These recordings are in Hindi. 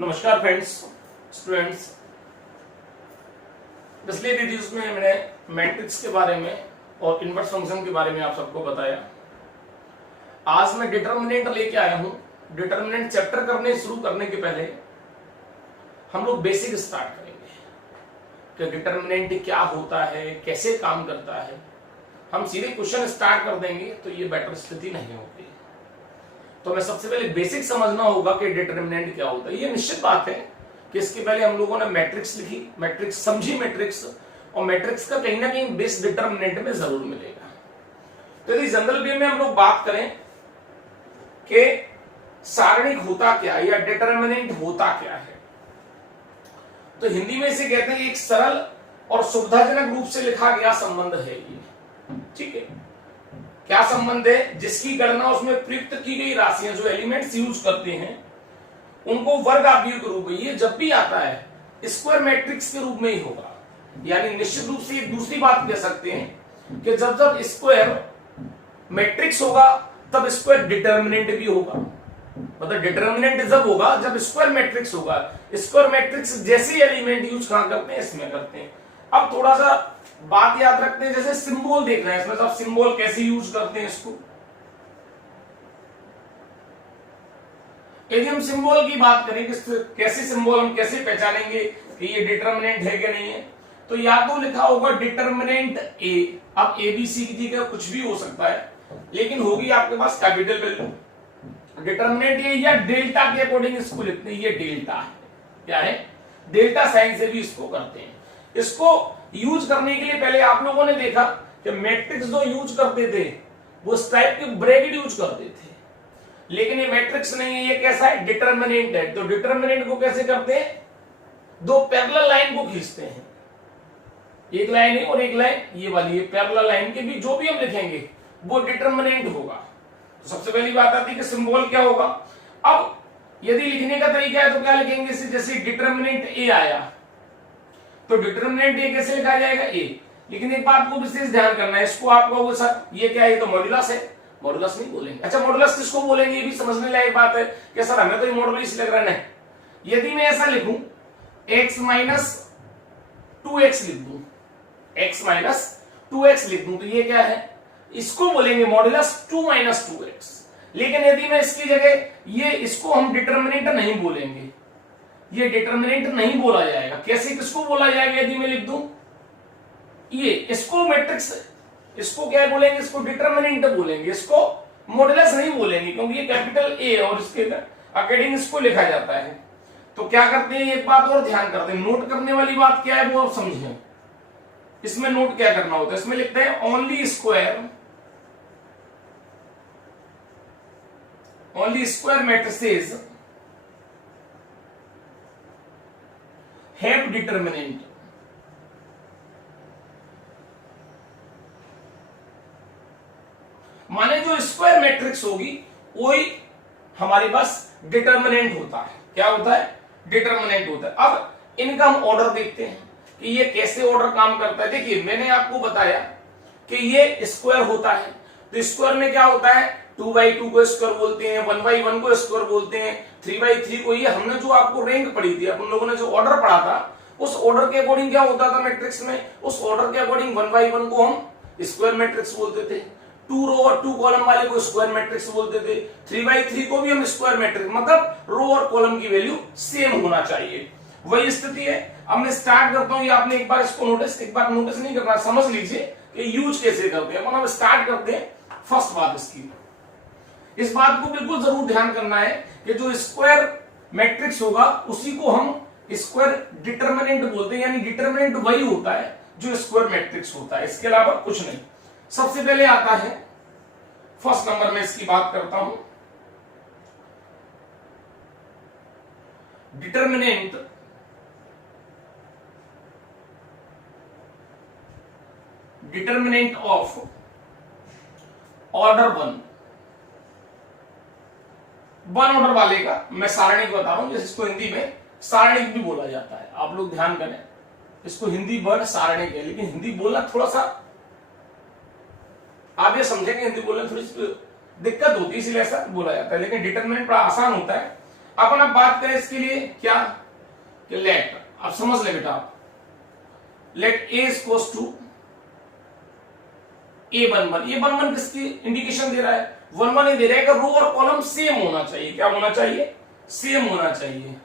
नमस्कार फ्रेंड्स, स्टूडेंट्स। पिछले वीडियोस में मैंने मैट्रिक्स के बारे में और इनवर्स फंक्शन के बारे में आप सबको बताया। आज मैं डिटर्मिनेंट लेके आया हूं। डिटर्मिनेंट चैप्टर शुरू करने के पहले हम लोग बेसिक स्टार्ट करेंगे कि डिटर्मिनेंट क्या होता है, कैसे काम करता है। हम सीधे क्वेश्चन स्टार्ट कर देंगे तो ये बेटर स्थिति नहीं होगी। तो हमें सबसे पहले बेसिक समझना होगा कि डिटर्मिनेंट क्या होता है। ये निश्चित बात है कि इसके पहले हम लोगों ने मैट्रिक्स लिखी, मैट्रिक्स समझी, मैट्रिक्स और मैट्रिक्स का कहीं ना कहीं बेस डिटर्मिनेंट में जरूर मिलेगा। तो यदि जनरल वे में हम लोग बात करें कि सारणिक होता क्या या डिटर्मिनेंट होता क्या है, तो हिंदी में इसे कहते हैं एक सरल और सुविधाजनक रूप से लिखा गया संबंध है ये। ठीक है, क्या संबंध है? जिसकी गणना उसमें प्रयुक्त की गई राशियां, जो एलिमेंट्स यूज करते हैं, उनको वर्ग आव्यूह के रूप में, ये जब भी आता है स्क्वायर मैट्रिक्स के रूप में ही होगा। यानी निश्चित रूप से एक दूसरी बात कह सकते हैं कि जब जब स्क्वायर मैट्रिक्स होगा तब स्क्वायर डिटर्मिनेंट भी होगा। मतलब डिटर्मिनेंट जब होगा जब स्क्वायर मैट्रिक्स होगा। स्क्वायर मैट्रिक्स जैसे एलिमेंट यूज कहां करते हैं? इसमें करते हैं। अब थोड़ा सा बात याद रखते हैं, जैसे सिंबल देख रहे हैं इसमें, सब सिंबल कैसे यूज करते हैं इसको। यदि हम सिंबल की बात करें कि कैसे सिंबल हम कैसे पहचानेंगे कि ये डिटर्मिनेंट है कि नहीं है, तो या तो लिखा होगा डिटर्मिनेंट ए। अब ए बी सी की जगह कुछ भी हो सकता है, लेकिन होगी आपके पास कैपिटल वैल्यू। डिटर्मिनेंट ए या डेल्टा के अकॉर्डिंग इसको लिखते हैं, ये डेल्टा है। क्या है? डेल्टा साइन से भी इसको करते हैं। इसको यूज करने के लिए पहले आप लोगों ने देखा कि मैट्रिक्स जो यूज करते थे वो इस टाइप के ब्रैकेट यूज करते थे, लेकिन ये मैट्रिक्स नहीं है, ये कैसा है? डिटर्मिनेंट है। तो डिटर्मिनेंट को कैसे करते हैं? दो पैरेलल लाइन को खींचते हैं, एक लाइन है और एक लाइन ये वाली, ये पैरेलल लाइन के बीच जो भी हम लिखेंगे वो डिटर्मिनेंट होगा। तो सबसे पहली बात आती है कि सिंबल क्या होगा। अब यदि लिखने का तरीका है तो क्या लिखेंगे? जैसे डिटर्मिनेंट ए आया तो डिटर्मिनेंट ए कैसे लिखा जाएगा? ए। लेकिन एक बात को विशेष ध्यान करना है, इसको आप कहोगे सर ये क्या है? तो मॉड्यूलस है। मॉड्यूलस नहीं बोलेंगे। अच्छा, मॉड्यूलस किसको बोलेंगे ये भी समझने लायक बात है कि सर हमें तो ये मॉड्यूलस लग रहा है। यदि मैं ऐसा लिखूं x माइनस 2x लिख दूं, x माइनस 2x लिख दूं, तो ये क्या है? इसको बोलेंगे मॉड्यूलस 2 माइनस 2x। लेकिन यदि मैं इसकी जगह ये, इसको हम डिटर्मिनेंट नहीं बोलेंगे, ये डिटर्मिनेंट नहीं बोला जाएगा। कैसे, किसको बोला जाएगा? यदि मैं लिख दूं ये, इसको मैट्रिक्स, इसको क्या बोलेंगे? इसको डिटर्मिनेंट बोलेंगे, इसको मॉड्यूलस नहीं बोलेंगे, क्योंकि ये कैपिटल ए और इसके अकॉर्डिंग इसको लिखा जाता है। तो क्या करते हैं, एक बात और ध्यान करते हैं, नोट करने वाली बात क्या है वो आप समझें। इसमें नोट क्या करना होता है? इसमें लिखते हैं only square matrices have determinant. माने जो स्क्वायर मैट्रिक्स होगी वही हमारे पास डिटर्मिनेंट होता है। क्या होता है? डिटर्मिनेंट होता है। अब इनका हम ऑर्डर देखते हैं कि ये कैसे ऑर्डर काम करता है। देखिए, मैंने आपको बताया कि ये स्क्वायर होता है, तो स्क्वायर में क्या होता है? 2/2 को स्क्वायर बोलते हैं, 1/1 को स्क्वायर बोलते हैं, 3/3 को। ये हमने जो आपको रैंक पढ़ी थी, अपन लोगों ने जो ऑर्डर पढ़ा था, उस ऑर्डर के अकॉर्डिंग क्या होता था मैट्रिक्स में? उस ऑर्डर के अकॉर्डिंग 1/1 को हम स्क्वायर मैट्रिक्स बोलते थे, 2 रो और 2 कॉलम वाले को स्क्वायर मैट्रिक्स बोलते थे, 3/3 को भी हम स्क्वायर मैट्रिक्स, मतलब रो और कॉलम की वैल्यू सेम होना चाहिए। वही स्थिति है। अब मैं स्टार्ट करता हूं, ये आपने एक बार इसको एक बार नोटिस नहीं करना, समझ लीजिए कि यूज कैसे करते हैं। हम स्टार्ट करते हैं फर्स्ट बात इसकी। इस बात को बिल्कुल जरूर ध्यान करना है कि जो स्क्वायर मैट्रिक्स होगा उसी को हम स्क्वायर डिटर्मिनेंट बोलते हैं। यानी डिटर्मिनेंट वही होता है जो स्क्वायर मैट्रिक्स होता है, इसके अलावा कुछ नहीं। सबसे पहले आता है फर्स्ट नंबर में, इसकी बात करता हूं, डिटर्मिनेंट ऑफ ऑर्डर 1 ऑर्डर वाले का मैं सारणिक बता रहा हूं, जैसे इसको हिंदी में सारणिक भी बोला जाता है। आप लोग ध्यान करें, इसको हिंदी वर्ड सारणिक है, लेकिन हिंदी बोलना थोड़ा सा आप ये समझेंगे, हिंदी बोलने थोड़ी सी दिक्कत होती है, इसलिए ऐसा बोला जाता है, लेकिन डिटर्मिनेंट बड़ा आसान होता है। अपन अब बात करें इसके लिए क्या कि लेट, अब समझ ले बेटा आप, let A is equals to A11। A11 किसकी इंडिकेशन दे रहा है? 11 ही दे रहा है कि रो और कॉलम सेम होना चाहिए। क्या होना चाहिए? सेम होना चाहिए।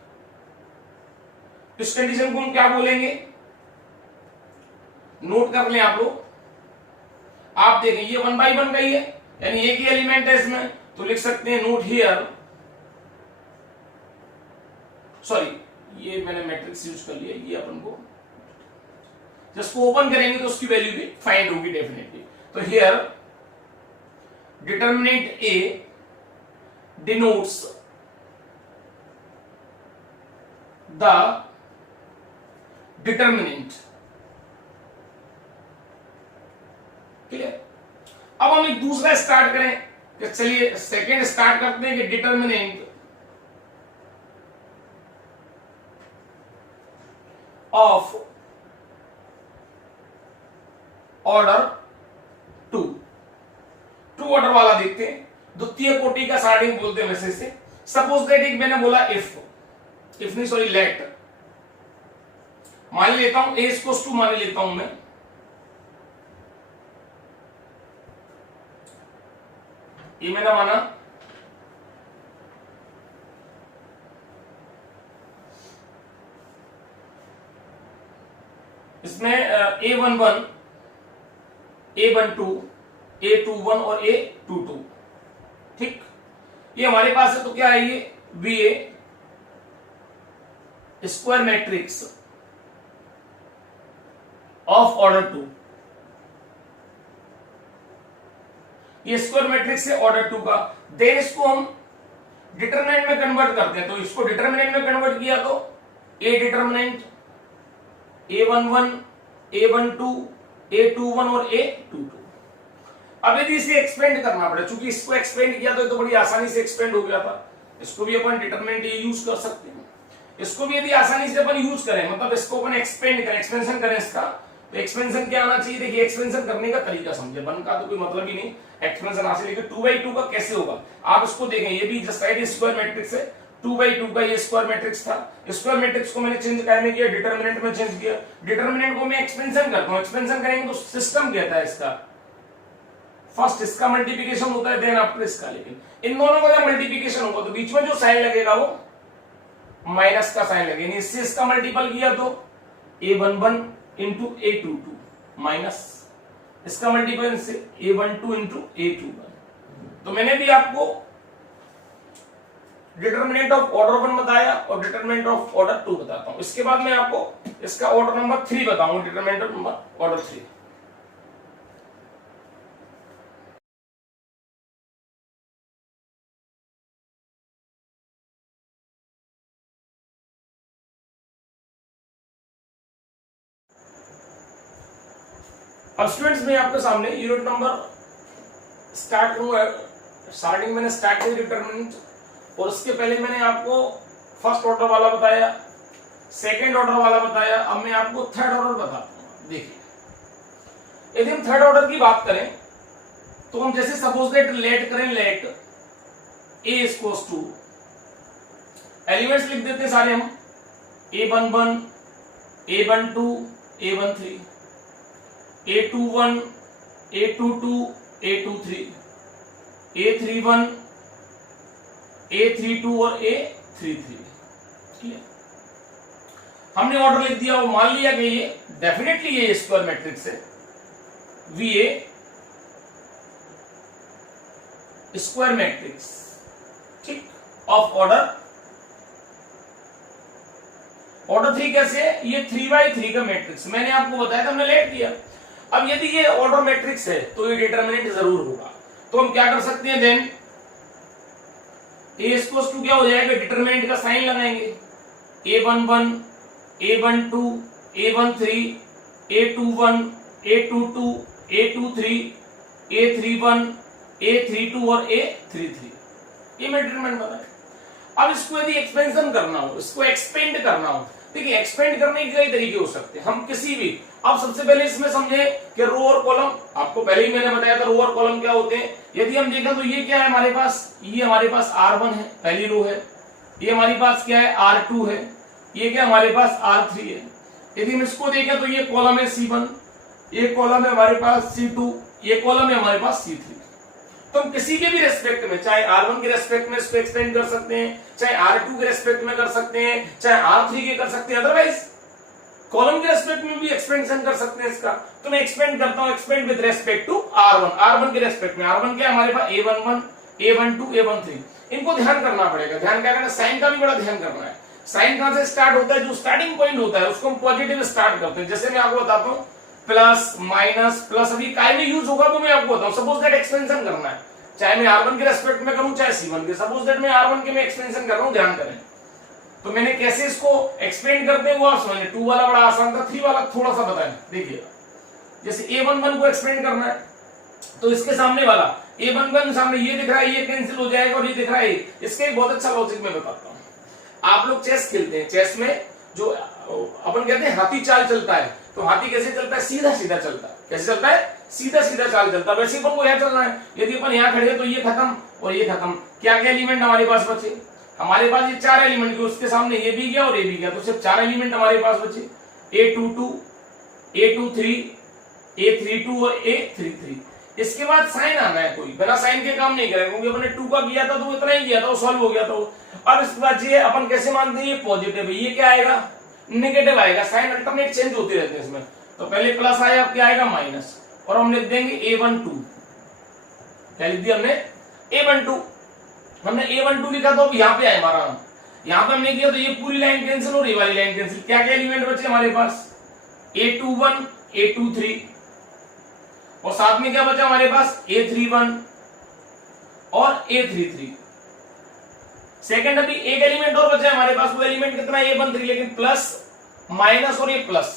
इस कंडीशन को हम क्या बोलेंगे? नोट कर लें आप लोग। आप देखें ये 1 by 1 का ही है, यानी एक ही एलिमेंट है इसमें, तो लिख सकते हैं नोट हियर, सॉरी ये मैंने मैट्रिक्स यूज कर लिया, ये अपन को जिसको ओपन करेंगे तो उसकी वैल्यू भी फाइंड होगी डेफिनेटली। तो here determinant A denotes the determinant. Clear? अब हम एक दूसरा स्टार्ट करें कि चलिए सेकेंड स्टार्ट करते हैं कि डिटर्मिनेंट ऑफ ऑर्डर 2 ऑर्डर वाला देखते हैं, द्वितीय कोटि का स्टार्टिंग बोलते हैं वैसे से। सपोज दैट एक मैंने बोला इफ नहीं सॉरी लेट, मान लेता हूं ए इक्वल्स टू, मान लेता हूं मैं ये मैंने माना इसमें A11, A12, A21 और A22। ठीक, ये हमारे पास है तो क्या है ये VA square matrix of order 2। ये स्क्वायर मैट्रिक्स है ऑर्डर 2 का। देन इसको हम डिटरमिनेंट में कन्वर्ट करते हैं, तो इसको डिटरमिनेंट में कन्वर्ट किया तो ए डिटरमिनेंट A11, A12, A21 और A22। अब यदि इसे एक्सपेंड करना पड़े, चूंकि इसको एक्सपेंड किया तो बड़ी आसानी से एक्सपेंड हो गया था, इसको भी अपन डिटरमिनेंट ये यूज कर सकते हैं। इसको भी यदि आसानी से अपन यूज करें, मतलब इसको अपन एक्सपेंड करें, एक्सपेंशन करें इसका, तो एक्सपेंशन क्या आना चाहिए? देखिए एक्सपेंशन करने का तरीका समझे, वन का तो कोई मतलब ही नहीं एक्सपेंशन हासिल, लेकिन 2/2 का कैसे होगा आप इसको देखें। ये भी जस्ट लाइक स्क्वायर मैट्रिक्स है, 2/2 का ये स्क्वायर मैट्रिक्स था। स्क्वायर मैट्रिक्स को मैंने चेंज करने किया, डिटरमिनेंट में चेंज किया, डिटरमिनेंट को मैं एक्सपेंशन करता हूं। एक्सपेंशन करेंगे तो सिस्टम कहता है इसका, फर्स्ट इसका मल्टीप्लिकेशन होता है देन आफ्टर इसका, लेकिन इन दोनों का जब मल्टीप्लिकेशन होगा तो बीच में जो साइन लगेगा वो माइनस का साइन लगेगा। इससे इसका मल्टीपल किया तो A11 इंटू A22 माइनस इसका मल्टीपल से A12 इंटू A21। तो मैंने भी आपको डिटरमिनेंट ऑफ ऑर्डर 1 बताया और डिटरमिनेंट ऑफ ऑर्डर 2 बताता हूं। इसके बाद मैं आपको इसका ऑर्डर नंबर 3 बताऊंगा, डिटरमिनेंट ऑफ नंबर ऑर्डर 3। अब स्टूडेंट्स मैं आपके सामने यूनिट नंबर स्टार्ट करूंगा। स्टार्टिंग मैंने स्टार्ट किया डिटरमिनेंट, और उसके पहले मैंने आपको फर्स्ट ऑर्डर वाला बताया, सेकंड ऑर्डर वाला बताया। अब मैं आपको थर्ड ऑर्डर बताता हूं। देखिए यदि हम थर्ड ऑर्डर की बात करें तो हम जैसे सपोज दैट लेट करें, let A equals to, elements लिख देते हैं सारे हम, A11, A12, A13, A21, A22, A23, A31, A32 और A33। क्लियर? हमने ऑर्डर लिख दिया, वो मान लिया कि ये डेफिनेटली ये स्क्वायर मैट्रिक्स है, VA स्क्वायर मैट्रिक्स, ठीक, ऑफ ऑर्डर 3 कैसे है? ये 3/3 का मैट्रिक्स मैंने आपको बताया था, हमने लेट दिया। अब यदि ये ऑर्डर मैट्रिक्स है तो ये डिटरमिनेंट जरूर होगा। तो हम क्या कर सकते हैं, देन ए इक्वल्स टू क्या हो जाएगा, डिटरमिनेंट का साइन लगाएंगे, A11, A12, A13, A21, A22, A23, A31, A32 और A33। ये मैं डिटरमिनेंट बताया। अब इसको यदि एक्सपेंशन करना हो, इसको एक्सपेंड करना हो, देखिए एक्सपेंड करने के कई तरीके हो सकते हैं, हम किसी भी। अब सबसे पहले इसमें समझे कि रो और कॉलम, आपको पहले ही मैंने बताया था रो और कॉलम क्या होते हैं। यदि हम देखें तो ये क्या है हमारे पास, ये हमारे पास R1 है, पहली रो है, ये हमारी पास क्या है R2 है, ये क्या हमारे पास R3 है। यदि हम इसको देखें तो ये कॉलम है C1, ये कॉलम है हमारे पास C2, ये कॉलम है हमारे पास C3। तो हम किसी के भी रेस्पेक्ट में, चाहे R1 के रेस्पेक्ट में इसको एक्सपेंड कर सकते हैं, चाहे R2 के रेस्पेक्ट में कर सकते हैं, चाहे R3 के कर सकते हैं, अदरवाइज कॉलम के रेस्पेक्ट में भी एक्सपेंशन कर सकते हैं इसका। तो मैं एक्सपेंड करता हूं, expand with respect to R1 के रेस्पेक्ट में। R1 क्या है हमारे पास A11, A12, A13। इनको ध्यान करना पड़ेगा। ध्यान क्या करना, साइन का भी बड़ा ध्यान करना है। साइन कहां से स्टार्ट होता है, जो स्टार्टिंग पॉइंट होता है उसको हम पॉजिटिव स्टार्ट करते हैं। जैसे मैं आपको बताता हूं प्लस माइनस प्लस, अभी काय में यूज होगा तो मैं आपको बताऊं। सपोज दैट एक्सपेंशन करना है, चाहे मैं R1 के रेस्पेक्ट में करूं चाहे C1 के। सपोज दैट मैं R1 के में एक्सपेंशन कर रहा हूं, ध्यान करें तो मैंने कैसे इसको एक्सपेंड करते हैं वो आप समझें। 2 वाला बड़ा आसान था, 3 वाला थोड़ा सा बताएं। देखिएगा जैसे A11 को एक्सपेंड करना है तो इसके सामने वाला A11 सामने ये दिख रहा है, ये कैंसिल हो जाएगा और ये दिख रहा है। इसका एक बहुत अच्छा लॉजिक मैं बताता हूँ। आप लोग चेस खेलते हैं, चेस में जो अपन कहते हैं हाथी चाल चलता है, तो हाथी कैसे चलता है, सीधा सीधा चलता है। कैसे चलता है, सीधा सीधा चाल चलता है। वैसे अपन को यहाँ चलना है। यदि अपन यहाँ खड़े हैं तो ये खत्म और ये खत्म। क्या क्या एलिमेंट हमारे पास बचे, हमारे पास ये 4 एलिमेंट, उसके सामने ये भी गया और ये भी गया, तो सिर्फ 4 एलिमेंट हमारे पास बचे। A22, A23, A32 और A33। इसके बाद साइन आना है, कोई बिना साइन के काम नहीं करेगा, क्योंकि अपने 2 का किया था तो इतना ही किया था, वो सॉल्व हो गया था। अब इसके बाद ये अपन कैसे मानते हैं, ये पॉजिटिव है, ये क्या आएगा, नेगेटिव आएगा। साइन अल्टरनेट चेंज होते रहते हैं इसमें। तो पहले प्लस आया, अब क्या आएगा माइनस, और हम लिख देंगे A12। क्या लिख दिया हमने, A12। हमने A12 लिखा तो अब यहाँ पे आए हमारा, यहाँ पे हमने किया तो ये पूरी लाइन कैंसिल और ये वाली लाइन कैंसिल। क्या क्या एलिमेंट बचे हमारे पास, A21, A23 और साथ में क्या बचा हमारे पास, A31 और A33। सेकंड अभी एक एलिमेंट और बचा हमारे पास, वो एलिमेंट कितना है, A13, लेकिन प्लस माइनस और ये प्लस,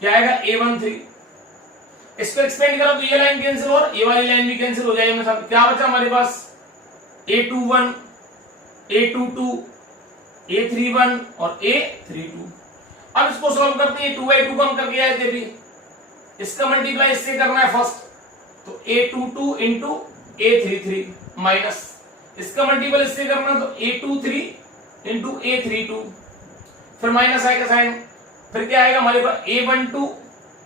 क्या आएगा A13। इसको एक्सपेंड करो तो ये लाइन कैंसिल और ये वाली लाइन भी कैंसिल हो जाएगी। क्या बचा हमारे पास, A21, A22, A31 और A32। अब इसको सॉल्व करते हैं। 2/2 कम करके आए थे भी, इसका मल्टीप्लाई इससे करना है फर्स्ट, तो A22 इंटू A33 माइनस, इसका मल्टीपल इससे करना तो A23 इंटू A32, फिर माइनस आएगा साइन, फिर क्या आएगा हमारे पास A12,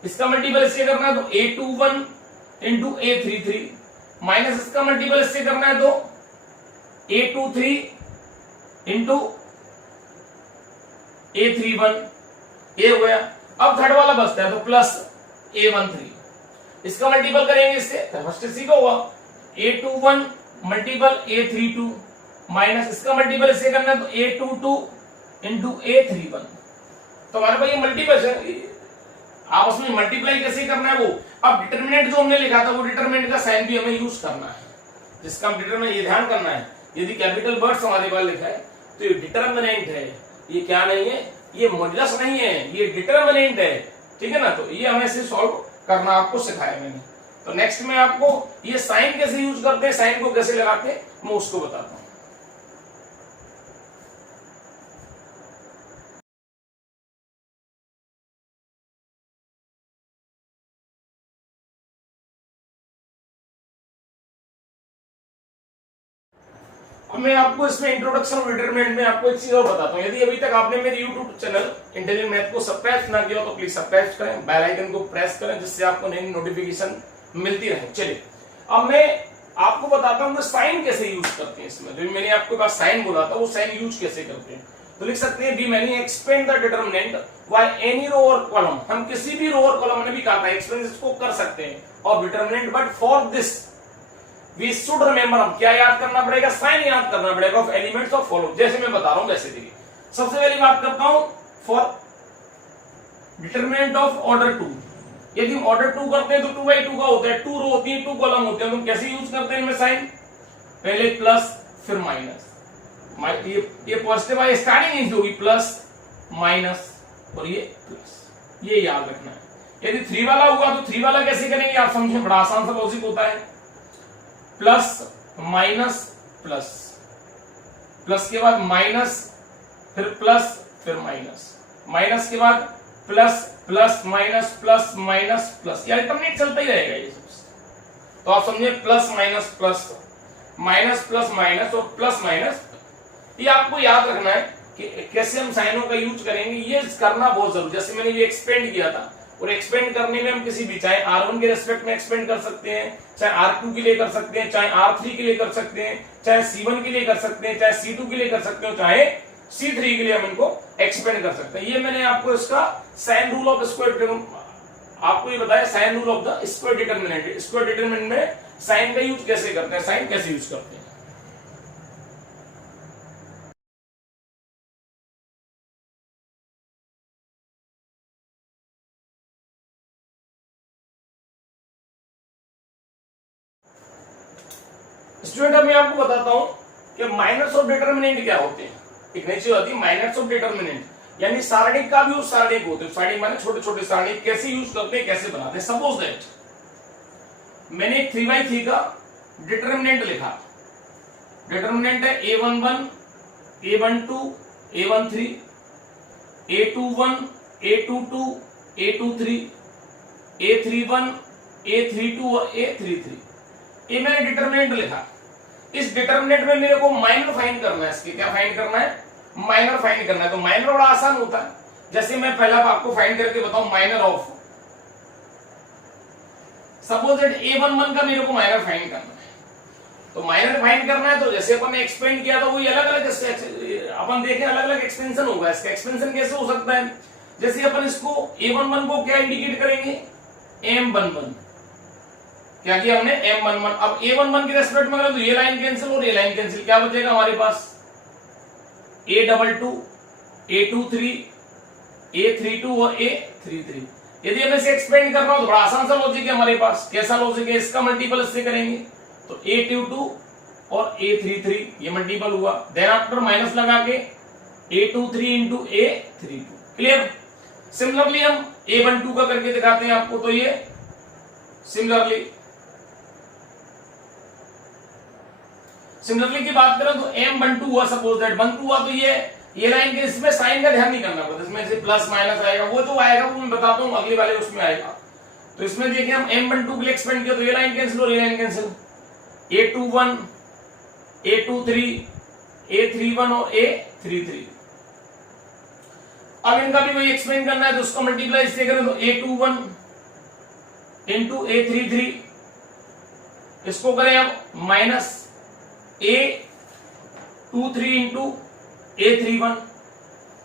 इसका मल्टीपल इससे करना है तो A21 इंटू A33 माइनस, इसका मल्टीपल इससे करना है तो A23 इंटू A31। ये हो गया। अब थर्ड वाला बचता है तो प्लस A13, इसका मल्टीपल करेंगे इससे, फर्स्ट इसी का हुआ A21 मल्टीपल A32 माइनस, इसका मल्टीपल इससे करना है तो A22 इंटू A31। तो हमारे पास ये मल्टीपल है, आपस में मल्टीप्लाई कैसे करना है वो। अब डिटरमिनेंट जो हमने लिखा था वो डिटरमिनेंट का साइन भी हमें यूज करना है, जिसका हम डिटरमिनेंट, ये ध्यान करना है, यदि कैपिटल वर्ड्स हमारे पास लिखा है तो ये डिटरमिनेंट है, ये क्या नहीं है, ये मॉड्यूलस नहीं है, ये डिटरमिनेंट है, ठीक है ना। तो ये हमें से सॉल्व करना आपको सिखाया मैंने। तो नेक्स्ट में आपको ये साइन कैसे यूज करते हैं, साइन को कैसे लगाते हैं, मैं उसको बताता हूं। अब मैं आपको इसमें इंट्रोडक्शन ऑफ डिटरमिनेंट में आपको एक चीज और बताता हूं। यदि अभी तक आपने मेरे यूट्यूब चैनल इंटेलिजेंट मैथ को सब्सक्राइब ना किया तो प्लीज सब्सक्राइब करें, बेल आइकन को प्रेस करें, जिससे आपको नई नोटिफिकेशन मिलती रहे। चलिए अब मैं आपको बताता हूं कि साइन कैसे यूज करते हैं इसमें। जो मैंने आपको पास साइन बोला था वो साइन यूज कैसे करते हैं, तो लिख सकते हैं डी many expand the determinant by any row और कॉलम। हम किसी भी रो और कॉलम ने भी कहा था एक्सपेंड इसको कर सकते हैं और determinant, but for this we should remember, हम क्या याद करना पड़ेगा, साइन याद करना पड़ेगा ऑफ एलिमेंट्स ऑफ फॉलो। जैसे मैं बता रहा हूं वैसे देखिए, सबसे पहली बात करता हूं फॉर डिटरमिनेंट ऑफ ऑर्डर 2। यदि हम ऑर्डर 2 करते हैं तो 2/2 का होता है, 2 रो होती है, 2 कॉलम होते हैं। तो हम कैसे यूज करते हैं इनमें साइन, पहले प्लस फिर माइनस, ये पॉजिटिव है, स्टार्टिंग इंच होगी प्लस माइनस और ये प्लस, ये याद रखना है। यदि 3 वाला हुआ तो 3 वाला कैसे करेंगे आप समझे, बड़ा आसान सा लॉजिक होता है, प्लस माइनस प्लस, प्लस के बाद माइनस फिर प्लस फिर माइनस, माइनस के बाद plus plus minus plus minus plus, यार अल्टरनेट चलता ही रहेगा ये सब। तो आप समझिए plus minus plus, minus plus minus और प्लस माइनस ये आपको याद रखना है कि कैसे हम साइनों का यूज करेंगे, ये करना बहुत जरूरी। जैसे मैंने ये एक्सपेंड किया था, और एक्सपेंड करने में हम किसी भी, चाहे R1 के रेस्पेक्ट में एक्सपेंड कर सकते हैं, चाहे R2 के लिए कर सकते हैं, चाहे R3 के लिए कर सकते हैं, चाहे C1 के लिए कर सकते हैं, चाहे C2 के लिए कर सकते हो, चाहे C3 के लिए हम इनको एक्सपेंड कर सकते हैं। ये मैंने आपको इसका साइन रूल ऑफ स्क्वायर, आपको ये बताया sign rule of the square determinant. Square determinant में साइन का यूज कैसे करते हैं, साइन कैसे यूज करते हैं। स्टूडेंट अब मैं आपको बताता हूं कि माइनर्स ऑफ डिटरमिनेंट क्या होते हैं। एक नई चीज होती है माइनर्स ऑफ डिटरमिनेंट, यानी सारणिक का भी उस सारणिक होते हैं। सारणिक माने छोटे छोटे सारणिक, कैसे यूज करते हैं, कैसे बनाते हैं। सपोज दैट मैंने एक 3x3 का डिटरमिनेंट लिखा। डिटरमिनेंट है a11, a12, a13, a21, a22, a23, a31, a32 और a33। ये मैंने डिटरमिनेंट लिखा। इस डिटरमिनेंट में मेरे को माइनर फाइंड करना है। इसके क्या फाइंड करना है, माइनर फाइंड करना है। तो माइनर बड़ा आसान होता है। जैसे मैं पहला आपको फाइंड करके बताऊं, minor of, suppose that a11 का मेरे को माइनर फाइंड करना है। तो माइनर फाइंड करना है, तो जैसे अपन ने एक्सपेंड किया था वही अलग अलग अपन देखें, अलग अलग एक्सपेंशन होगा। इसका एक्सपेंशन कैसे हो सकता है, जैसे अपन इसको a11 को क्या इंडिकेट करेंगे, m11, क्या किया हमने, m11। अब a11 के रेस्पेक्ट में करें तो ये लाइन कैंसिल और ये लाइन कैंसिल, क्या बचेगा हमारे पास, a22, a23, a32 और a33। यदि हमें इसे एक्सपेंड करना हो तो बड़ा आसान सा लॉजिक है हमारे पास। कैसा लॉजिक है, इसका मल्टीपल इससे करेंगे तो a22 और a33 ये मल्टीपल हुआ, देन आफ्टर माइनस लगा के a23 into a32। Clear. Similarly हम a12 का करके दिखाते हैं आपको। तो ये सिमिलरली की बात करें तो m12 हुआ, सपोज दैट 12 हुआ, तो ये लाइन के इसमें साइन का ध्यान नहीं करना पड़ता। इसमें से प्लस माइनस आएगा, वो जो आएगा वो मैं बताता हूँ अगले वाले उसमें आएगा। तो इसमें देखिए हम m12 के लिए एक्सपेंड किया तो ये लाइन कैंसिल और ये line cancel, a21, a23, a31 और a33। अब इनका भी वही एक्सपेंड करना है तो उसको मल्टीप्लाई इससे करें तो a21 इंटू a33, इसको करें अब माइनस a23 इंटू a31।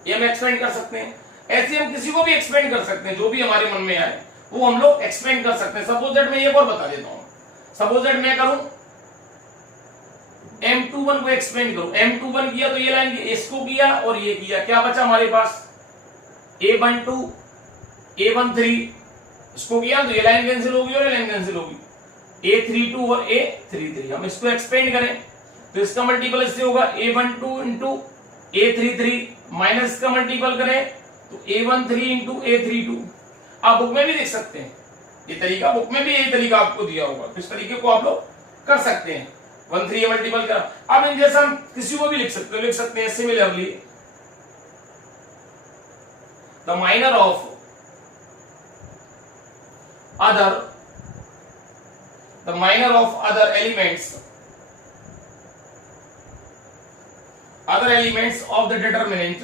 ये हम एक्सपेंड कर सकते हैं। ऐसे हम किसी को भी एक्सपेंड कर सकते हैं, जो भी हमारे मन में आए वो हम लोग एक्सपेंड कर सकते हैं। सपोज दैट मैं एक और बता देता हूं, सपोज दैट मैं करूं m21 को एक्सपेंड करूं, m21 किया तो ये लाइन इसको किया और ये किया, क्या बचा हमारे पास, a12, a13, इसको किया तो ये लाइन कैंसिल होगी और ये लाइन कैंसिल होगी, a32 और a33। हम इसको एक्सपेंड करें तो इसका मल्टीपल इससे होगा a12 इंटू a33, माइनस का मल्टीपल करें तो a13 इंटू a32। आप बुक में भी देख सकते हैं ये तरीका, बुक में भी यही तरीका आपको दिया होगा। इस तरीके को आप लोग कर सकते हैं, 13 मल्टीपल कर। अब इन जैसा हम किसी को भी लिख सकते हैं similarly the minor of other elements of the determinant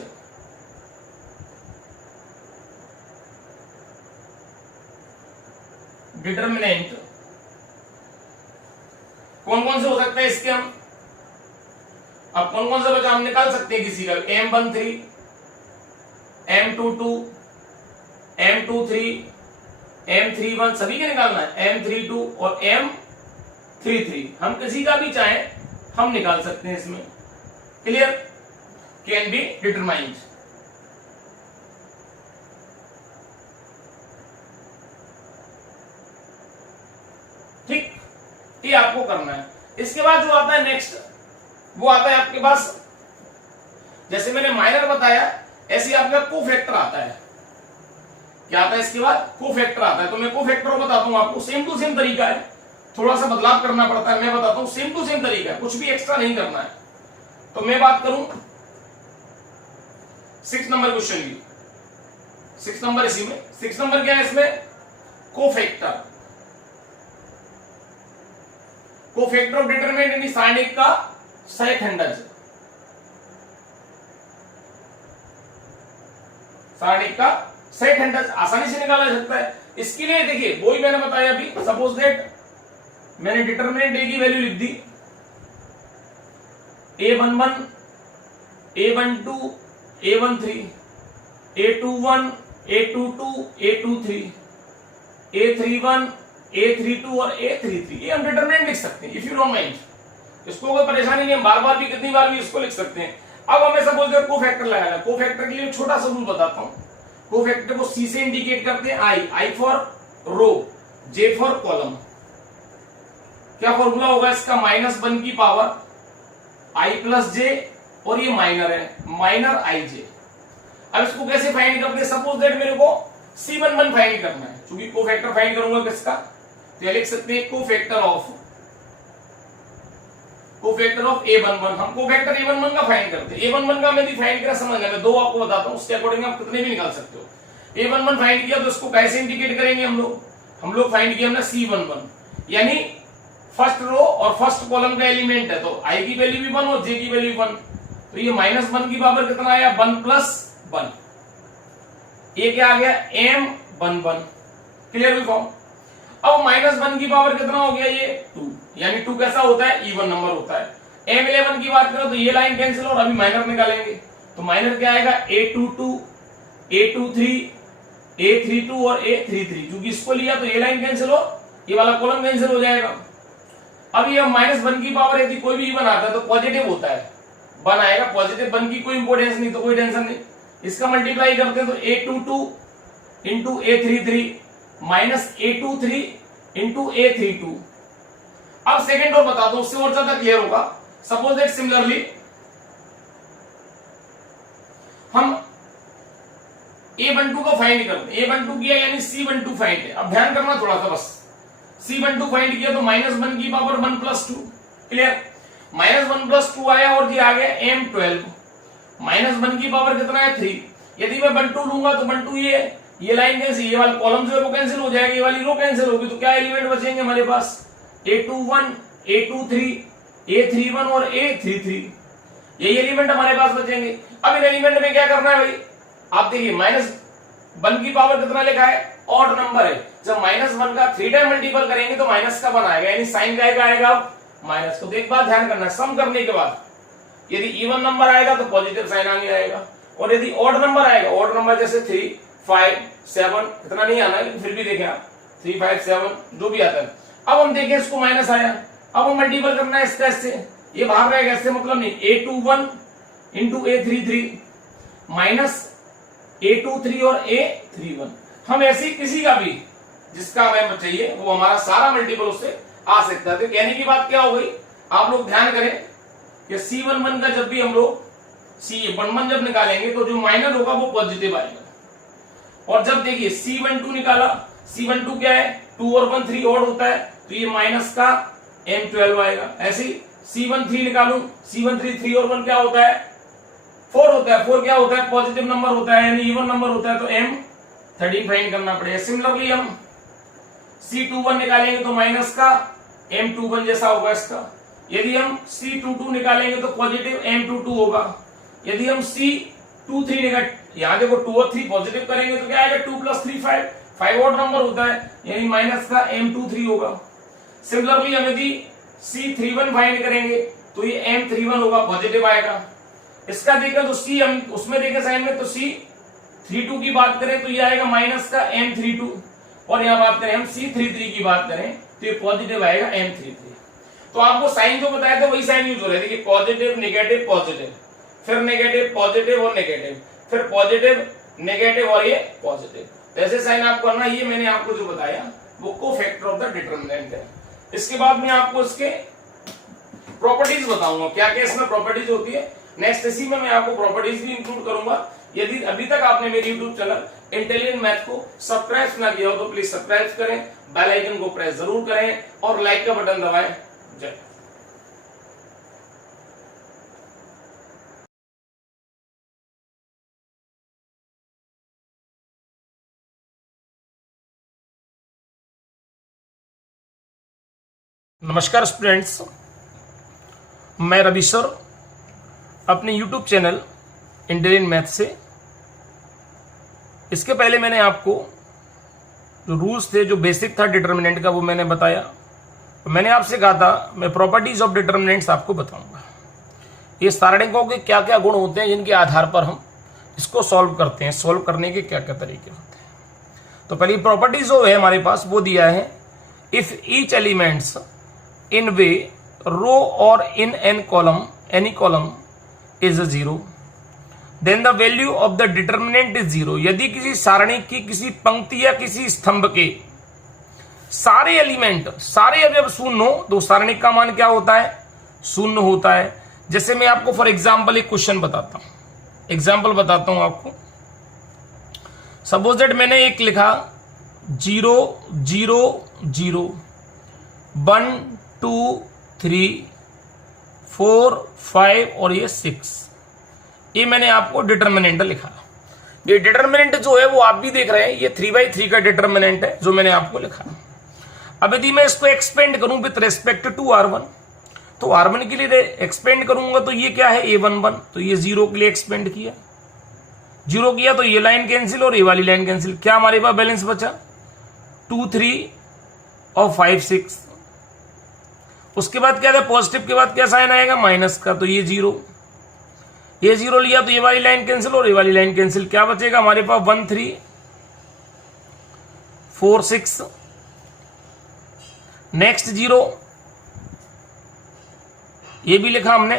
कौन कौन से हो सकते हैं इसके, हम अब कौन कौन सा बचा हम निकाल सकते हैं किसी का, m13, m22, m23, m31 सभी के निकालना है, m32 और m33 हम किसी का भी चाहे हम निकाल सकते हैं इसमें। Clear, can be determined. ठीक, ये आपको करना है। इसके बाद जो आता है नेक्स्ट, वो आता है आपके पास, जैसे मैंने माइनर बताया ऐसे आपका कोफैक्टर आता है। क्या आता है इसके बाद, कोफैक्टर आता है। तो मैं कोफैक्टर बताता हूं आपको, सेम टू सेम तरीका है, थोड़ा सा बदलाव करना पड़ता है। मैं बताता हूं सेम टू सेम तरीका है, कुछ भी एक्स्ट्रा नहीं करना है। तो मैं बात करूं 6 नंबर क्वेश्चन की, 6 नंबर इसी में, 6 नंबर क्या है इसमें, कोफैक्टर। कोफैक्टर ऑफ डिटरमिनेंट यानी सारणिक का सहखंडज। सारणी का सेट हंड्रेड आसानी से निकाला जा सकता है। इसके लिए देखिए वही मैंने बताया अभी, सपोज दैट मैंने डिटरमिनेंट ए की वैल्यू लिख दी A11, A12, A13, A21, A22, A23, A31, A32 और A33, ये हम डिटरमिनेंट लिख सकते हैं इफ यू डोंट माइंड, इसको कोई परेशानी नहीं है, बार बार भी कितनी बार भी इसको लिख सकते हैं। अब हमें सपोज दैट कोफैक्टर लगाना है, कोफैक्टर के लिए छोटा सा रूल बताता हूं। कोफैक्टर को सी से इंडिकेट करते हैं I for row, J for column. क्या फॉर्मूला होगा इसका, -1 की पावर आई प्लस जे, और ये माइनर है, माइनर आई जे। अब इसको कैसे फाइंड करते हैं, सपोज दैट मेरे को C11 फाइंड करना है, क्योंकि कोफैक्टर फाइंड करूंगा किसका, तो ये लिख सकते हैं कोफैक्टर ऑफ A11। हम कोफैक्टर A11 का फाइंड करते हैं। A11 का मैं भी फाइंड करा समझ लें, मैं दो आपको बताता हूं, उसके अकॉर्डिंग आप कितने भी निकाल सकते हो। A11 फाइंड किया तो इसको कैसे इंडिकेट करेंगे हम लोग फाइंड किया हमने C11, यानी फर्स्ट रो और फर्स्ट कॉलम का एलिमेंट है, तो आई की वैल्यू भी 1 और जे की वैल्यू 1, तो ये -1 की पावर कितना आया, 1 + 1, ये क्या आ गया M11, क्लियर हुई फॉर्म। अब -1 की पावर कितना हो गया, ये 2, यानी 2 कैसा होता है, इवन नंबर होता है। M11 की बात करो तो ये लाइन कैंसिल और अभी माइनर निकालेंगे, तो माइनर क्या आएगा, A22, A23, A32 और A33, क्योंकि इसको लिया तो ये लाइन कैंसिल हो, ये वाला कॉलम कैंसिल हो जाएगा। अब ये -1 की पावर यदि कोई भी इवन आता है तो पॉजिटिव होता है, 1 आएगा पॉजिटिव, 1 की कोई इंपोर्टेंस नहीं, तो कोई टेंशन नहीं। इसका मल्टीप्लाई करते हैं तो A22 into A33 minus A23 into A32। अब सेकेंड और बताता हूं, उससे और ज्यादा क्लियर होगा। सपोज दैट सिमिलरली हम A12 को फाइंड करते हैं, A12 किया यानी C12 फाइंड है। अब ध्यान करना थोड़ा सा, बस C12 फाइंड किया तो -1 की पावर 1 + 2, क्लियर, -1 + 2 आया और ये आ गया M12, -1 की पावर कितना है 3। यदि मैं 12 लूंगा तो 12 ये लाइन कैंसिल, ये वाला कॉलम जो है वो कैंसिल हो जाएगा, ये वाली रो कैंसिल होगी, तो क्या एलिमेंट बचेंगे हमारे पास, A21, A23, A31 और A33, ये एलिमेंट हमारे पास बचेंगे। अब इन एलिमेंट में क्या करना है भाई, आप देखिए -1 की पावर कितना लिखा है, ऑड नंबर है, जब -1 का 3 टाइम मल्टीपल करेंगे तो माइनस का 1 आएगा, यानी साइन का आएगा माइनस। तो एक बात ध्यान करना, सम करने के बाद यदि इवन नंबर आएगा तो पॉजिटिव साइन आगे आएगा, और यदि ऑड नंबर आएगा, ऑड नंबर जैसे 3, 5, 7 इतना नहीं आना है, लेकिन फिर भी देखें आप 3, 5, 7 जो भी आता है। अब हम देखें इसको माइनस आया, अब हम मल्टीपल करना है इसका इससे, ये बाहर रहेगा, इससे मतलब नहीं, A21 into A33 minus A23 और A31। हम ऐसे किसी का भी जिसका हमें चाहिए वो हमारा सारा मल्टीपल उससे आ सकता है। तो कहने की बात क्या हो गई, आप लोग ध्यान करें कि C11 का जब भी हम लोग C11 जब निकालेंगे तो जो माइनर होगा वो पॉजिटिव आएगा, और जब देखिए C12 निकाला, C12 क्या है, 2 और 1 3 और होता है, तो ये माइनस का M12 आएगा। ऐसे C13 निकालू, C13 3 और 1 क्या होता है, 4 होता है, 4 क्या होता है, पॉजिटिव नंबर होता है, यानी इवन नंबर होता है, तो M13 फाइंड करना पड़ेगा। सिमिलरली हम C21 निकालेंगे तो माइनस का M21 जैसा होगा इसका, यदि हम C22 निकालेंगे तो पॉजिटिव M22 होगा, यदि हम C23 निकाल, यहां देखो 2 और 3 पॉजिटिव करेंगे तो क्या आएगा, 2 + 3 5 ऑड नंबर होता है, यानी माइनस का M23 होगा। सिमिलरली हम यदि C31 फाइंड करेंगे तो ये M31 होगा, पॉजिटिव आएगा। इसका देखें तो C हम उसमें देखें साइन में, तो C32 की बात करें तो ये आएगा माइनस का M32, और यहां बात करें हम C33 की बात करें तो ये पॉजिटिव आएगा M33। तो आपको साइन जो बताया था वही साइन यूज हो रहे थे, कि पॉजिटिव नेगेटिव पॉजिटिव, फिर नेगेटिव पॉजिटिव और नेगेटिव, फिर पॉजिटिव नेगेटिव और ये पॉजिटिव, ऐसे साइन आपको करना। ये मैंने आपको जो बताया वो कोफैक्टर ऑफ द डिटरमिनेंट है। इसके बाद मैं आपको इसके प्रॉपर्टीज बताऊंगा, क्या क्या इसमें प्रॉपर्टीज होती है। नेक्स्ट इसी में मैं आपको प्रॉपर्टीज भी इंक्लूड करूंगा। यदि अभी तक आपने मेरे यूट्यूब चैनल इंटेलिजेंट मैथ को सब्सक्राइब ना किया हो तो प्लीज सब्सक्राइब करें, बेल आइकन को प्रेस जरूर करें और लाइक का बटन दबाएं। जय। नमस्कार स्टूडेंट्स, मैं रवि सर अपने YouTube चैनल इंटेलिजेंट मैथ से इसके पहले मैंने आपको जो रूल्स थे, जो बेसिक था डिटर्मिनेंट का, वो मैंने बताया। तो मैंने आपसे कहा था मैं प्रॉपर्टीज ऑफ डिटर्मिनेंट्स आपको बताऊंगा। ये सारणिकों के क्या क्या गुण होते हैं जिनके आधार पर हम इसको सॉल्व करते हैं, सॉल्व करने के क्या क्या तरीके होते हैं। तो पहली प्रॉपर्टीज जो है हमारे पास वो दिया है, if each elements in a row और in an column any column is a zero then the value of the determinant is zero. यदि किसी सारणी की किसी पंक्ति या किसी स्तंभ के सारे एलिमेंट, सारे अवयव शून्य हो तो सारणी का मान क्या होता है? शून्य होता है। जैसे मैं आपको फॉर एग्जाम्पल एक क्वेश्चन बताता हूं, एग्जाम्पल बताता हूं आपको। सपोज दैट मैंने एक लिखा 0 0 0 1 2 3 4 5 और ये 6, ये मैंने आपको डिटर्मिनेंट लिखा। ये डिटर्मिनेंट जो है वो आप भी देख रहे हैं, ये 3/3 का डिटर्मिनेंट है जो मैंने आपको लिखा। अब यदि मैं इसको एक्सपेंड करूं विथ रेस्पेक्ट टू R1, तो R1 के लिए एक्सपेंड करूंगा तो ये क्या है A11, तो ये 0 के लिए एक्सपेंड किया, 0 किया तो ये लाइन कैंसिल और ये वाली लाइन कैंसिल। क्या हमारे पास बैलेंस बचा? 2 3 और 5 6। उसके बाद क्या था? पॉजिटिव के बाद क्या साइन आएगा? माइनस का, तो ये 0, ये 0 लिया तो ये वाली लाइन कैंसिल और ये वाली लाइन कैंसिल। क्या बचेगा हमारे पास? 1 3 4 6, नेक्स्ट 0, ये भी लिखा हमने,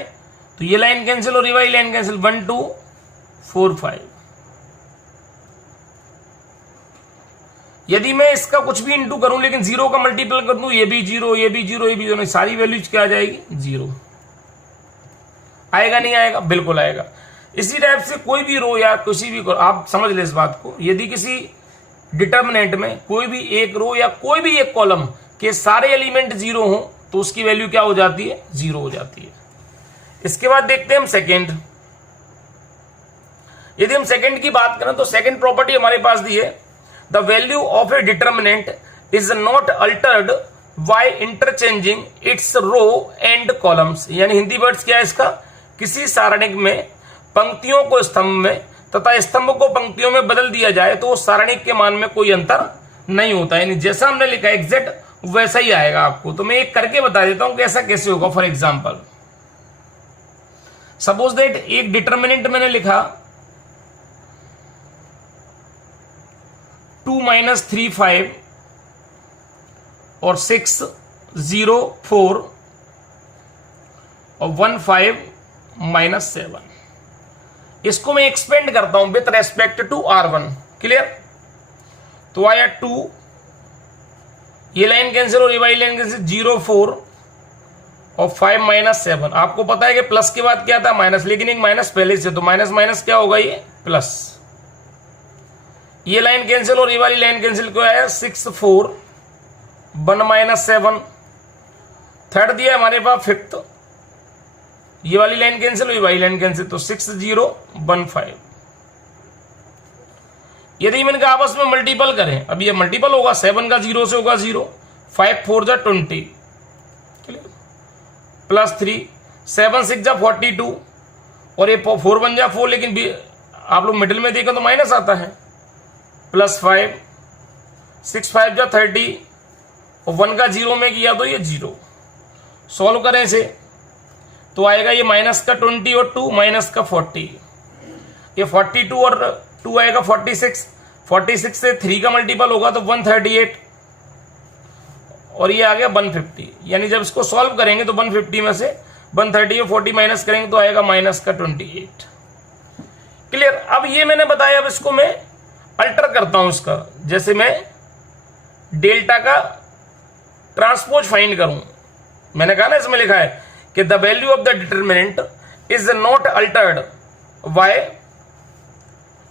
तो ये लाइन कैंसिल और ये वाली लाइन कैंसिल। 1 2 4 5। यदि मैं इसका कुछ भी इंटू करूं लेकिन 0 का मल्टीपल कर दूं, ये भी 0, ये भी 0, ये भी 0, सारी वैल्यूज क्या आ जाएगी? 0 आएगा। नहीं आएगा? बिल्कुल आएगा। इसी टाइप से कोई भी रो या किसी भी, आप समझ ले इस बात को, यदि किसी डिटर्मिनेंट में कोई भी एक रो या कोई भी एक कॉलम के सारे एलिमेंट 0 हो तो उसकी वैल्यू क्या हो जाती है? 0 हो जाती है। इसके बाद देखते हैं हम सेकेंड। यदि हम सेकेंड की बात करें तो सेकेंड प्रॉपर्टी हमारे पास दी है, the value of a determinant is not altered by interchanging its row and columns. यानी हिंदी वर्ड्स क्या है इसका? किसी सारणिक में पंक्तियों को स्तंभ में तथा स्तंभ को पंक्तियों में बदल दिया जाए तो उस सारणिक के मान में कोई अंतर नहीं होता। यानी जैसा हमने लिखा एग्जैक्ट वैसा ही आएगा आपको। तो मैं एक करके बता देता हूं कि ऐसा कैसे होगा। फॉर एग्जाम्पल, सपोज दैट एक डिटर्मिनेंट मैंने लिखा 2 3 5 और 6 0 4 और 1 5 -7। इसको मैं एक्सपेंड करता हूं with respect to R1। Clear? तो आया 2, ये लाइन कैंसिल और ये वाली लाइन कैंसिल, 0 4 और 5 -7। आपको पता है कि प्लस के बाद क्या था? माइनस, लेकिन एक माइनस पहले से, तो माइनस माइनस क्या होगा? ये प्लस। ये लाइन कैंसिल और ये वाली लाइन कैंसिल, क्यों आया? 6 4 1 -7। थर्ड दिया हमारे पास फिफ्थ, ये वाली लाइन कैंसिल और ये वाली लाइन कैंसिल, तो 6 0 1 5। यदि इनका आपस में मल्टीपल करें, अब ये मल्टीपल होगा, 7 का 0 से होगा 0, 5 4 जा 20 प्लस 3, 7 6 जा 42 और ये 4 1 जा 4, लेकिन आप लोग मिडिल में देखो तो माइनस आता है, प्लस 5 6 5 जा 30 और 1 का 0 में किया तो ये 0। सॉल्व करें इसे तो आएगा ये माइनस का 20 और 2 माइनस का 40, ये 42 और 2 आएगा 46, 46 से 3 का मल्टीपल होगा तो 138 और ये आ गया 150। यानी जब इसको सॉल्व करेंगे तो 150 में से 130 और 40 माइनस करेंगे तो आएगा माइनस का 28। क्लियर? अब ये मैंने बताया, अब इसको मैं अल्टर करता हूं इसका, जैसे मैं डेल्टा का ट्रांसपोज फाइंड करूं। मैंने कहा ना, इसमें लिखा है कि the value of the determinant is not altered by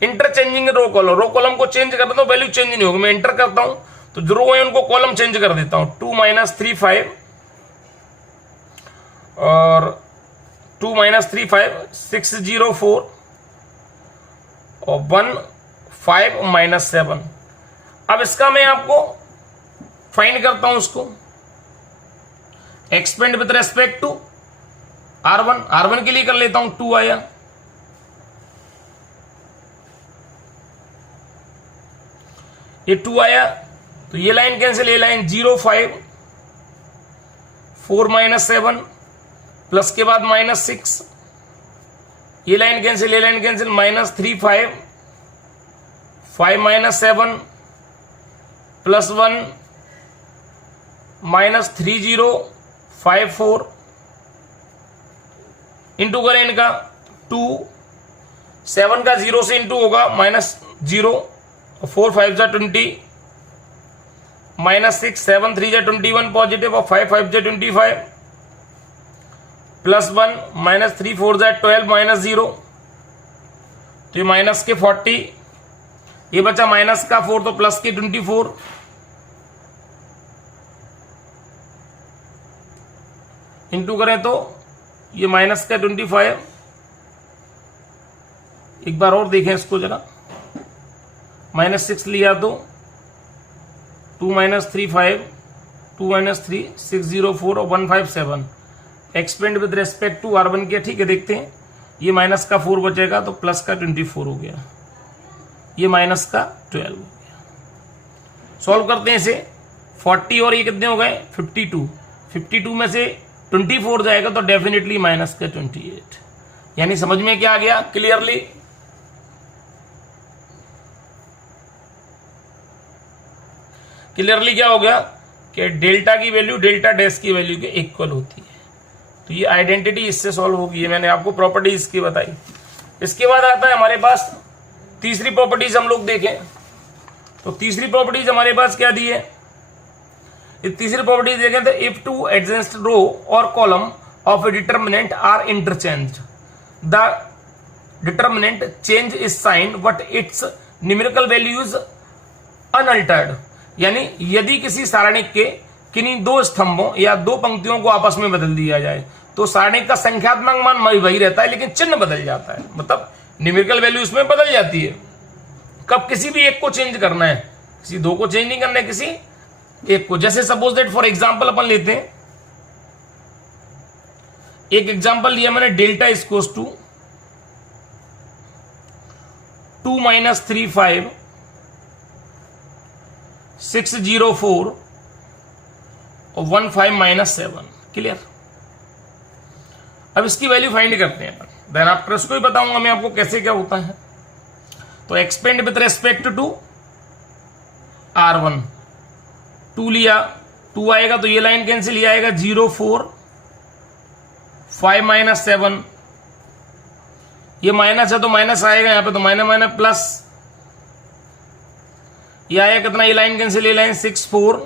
interchanging row column. Row column को चेंज करता हूं, वैल्यू चेंज नहीं होगी। मैं इंटर करता हूं तो जो रो है उनको कॉलम चेंज कर देता हूं। 2 3 5 और 2 3 5 6 0 4 और 1 5 -7। अब इसका मैं आपको फाइंड करता हूं, उसको expand with respect to R1 के लिए कर लेता हूं। 2 आया, ये 2 आया तो ये लाइन कैंसिल, ये लाइन 0 5 4 माइनस 7 प्लस के बाद माइनस 6, ये लाइन कैंसिल, ये line cancel, minus 3 5 5 minus 7 plus 1 minus 3 0 5 4 into करें इनका 2 7 का 0 से इंटू होगा माइनस 0 4 5 जा 20 माइनस 6 7 3 जा 21 पॉजिटिव और 5 5 जा 25 प्लस 1 माइनस 3 4 जा 12 माइनस 0 तो ये माइनस के 40, ये बचा माइनस का 4 तो प्लस के 24 इंटू करें तो ये माइनस का 25। एक बार और देखें इसको जरा, माइनस 6 लिया तो 2 माइनस 3 5 2 माइनस 3 6 0 4 और 1 5 7 expand with respect to R1 किया। ठीक है, देखते हैं ये माइनस का 4 बचेगा तो प्लस का 24 हो गया, ये माइनस का 12 हो गया। सॉल्व करते हैं इसे, 40 और ये कितने हो गए 52, 52 में से 24 जाएगा तो डेफिनेटली माइनस का 28। यानी समझ में क्या आ गया क्लियरली? क्लियरली क्या हो गया कि डेल्टा की वैल्यू डेल्टा डैश की वैल्यू के इक्वल होती है। तो ये आइडेंटिटी इससे सॉल्व होगी, मैंने आपको प्रॉपर्टीज की बताई। इसके बाद आता है हमारे पास तीसरी प्रॉपर्टीज, हम लोग देखें तो तीसरी प्रॉपर्टीज हमारे पास क्या दी है। तीसरी प्रॉपर्टीज देखें तो इफ टू एडजेसेंट रो और column of a determinant are interchange the determinant change is sign but its numerical values unaltered. यानी यदि किसी सारणिक के किन्हीं दो स्तंभों या दो पंक्तियों को आपस में बदल दिया जाए तो सारणिक का संख्यात्मक मान वही रहता है लेकिन चिन्ह बदल जाता है, मतलब न्यूमेरिकल वैल्यू उसमें बदल जाती है। कब किसी भी एक को चेंज करना है, किसी दो को चेंज नहीं करना है, किसी एक को। जैसे सपोज दैट फॉर एग्जांपल अपन लेते हैं, एक एग्जांपल लिया मैंने, डेल्टा इक्वल्स टू 2 माइनस 3 5 6 0 4 और 1 5 माइनस 7। क्लियर? अब इसकी वैल्यू फाइंड करते हैं अपन, देन आफ्टर इसको ही बताऊंगा मैं आपको कैसे क्या होता है। तो expand with respect to R1, 2 लिया, 2 आएगा तो ये लाइन कैंसिल, ये आएगा 0 4 5 माइनस 7, ये माइनस है तो माइनस आएगा यहां पे, तो माइनस माइनस प्लस, ये आएगा कितना, ये लाइन कैंसिल, ये लाइन 6 4